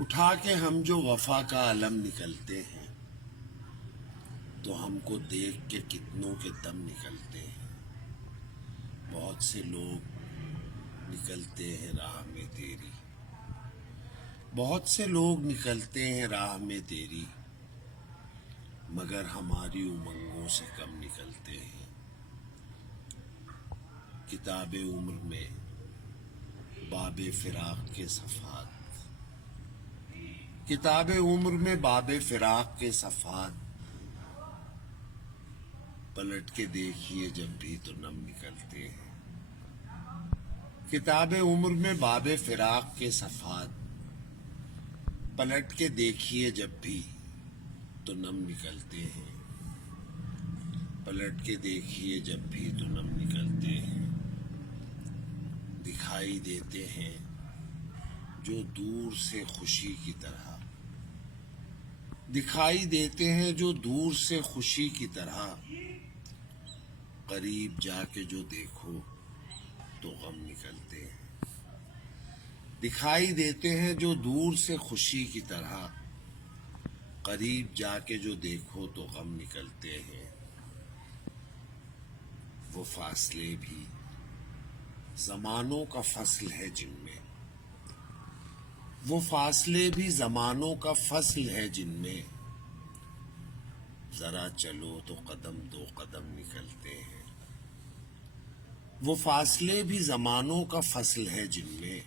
اٹھا کے ہم جو وفا کا علم نکلتے ہیں تو ہم کو دیکھ کے کتنوں کے دم نکلتے ہیں۔ بہت سے لوگ نکلتے ہیں راہ میں تیری، بہت سے لوگ نکلتے ہیں راہ میں تیری، مگر ہماری امنگوں سے کم نکلتے ہیں۔ کتاب عمر میں باب فراق کے صفحات، کتاب عمر میں باب فراق کے صفحات، پلٹ کے دیکھیے جب بھی تو نم نکلتے ہیں۔ کتاب عمر میں باب فراق کے صفحات، پلٹ کے دیکھیے جب بھی تو نم نکلتے ہیں۔ پلٹ کے دیکھیے جب بھی تو نم نکلتے ہیں۔ دکھائی دیتے ہیں جو دور سے خوشی کی طرح، دکھائی دیتے ہیں جو دور سے خوشی کی طرح، قریب جا کے جو دیکھو تو غم نکلتے ہیں۔ دکھائی دیتے ہیں جو دور سے خوشی کی طرح، قریب جا کے جو دیکھو تو غم نکلتے ہیں۔ وہ فاصلے بھی زمانوں کا فصل ہے جن میں، وہ فاصلے بھی زمانوں کا فصل ہے جن میں، ذرا چلو تو قدم دو قدم نکلتے ہیں۔ وہ فاصلے بھی زمانوں کا فصل ہے جن میں،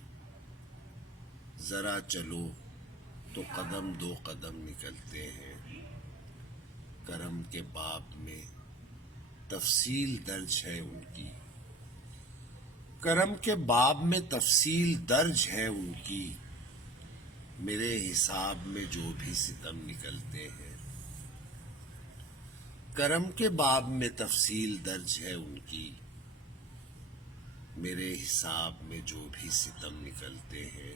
ذرا چلو تو قدم دو قدم نکلتے ہیں۔ کرم کے باب میں تفصیل درج ہے ان کی، کرم کے باب میں تفصیل درج ہے ان کی، میرے حساب میں جو بھی ستم نکلتے ہیں۔ کرم کے باب میں تفصیل درج ہے ان کی، میرے حساب میں جو بھی ستم نکلتے ہیں۔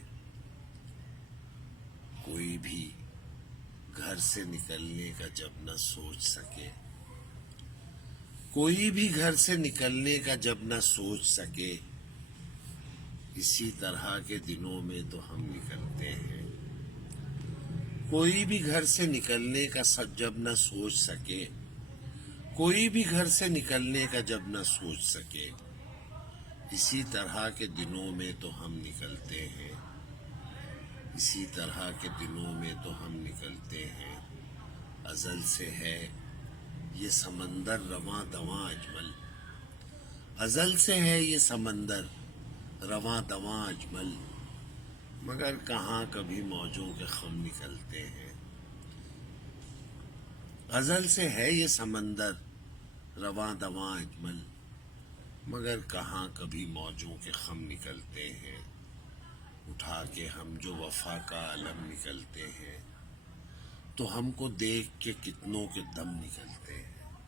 کوئی بھی گھر سے نکلنے کا جب نہ سوچ سکے، کوئی بھی گھر سے نکلنے کا جب نہ سوچ سکے، اسی طرح کے دنوں میں تو ہم نکلتے ہیں۔ کوئی بھی گھر سے نکلنے کا جب نہ سوچ سکے، کوئی بھی گھر سے نکلنے کا جب نہ سوچ سکے، اسی طرح کے دنوں میں تو ہم نکلتے ہیں۔ اسی طرح کے دنوں میں تو ہم نکلتے ہیں۔ ازل سے ہے یہ سمندر رواں دواں اجمل، ازل سے ہے یہ سمندر رواں دواں اجمل، مگر کہاں کبھی موجوں کے خم نکلتے ہیں۔ ازل سے ہے یہ سمندر رواں دواں اجمل، مگر کہاں کبھی موجوں کے خم نکلتے ہیں۔ اٹھا کے ہم جو وفا کا علم نکلتے ہیں تو ہم کو دیکھ کے کتنوں کے دم نکلتے ہیں۔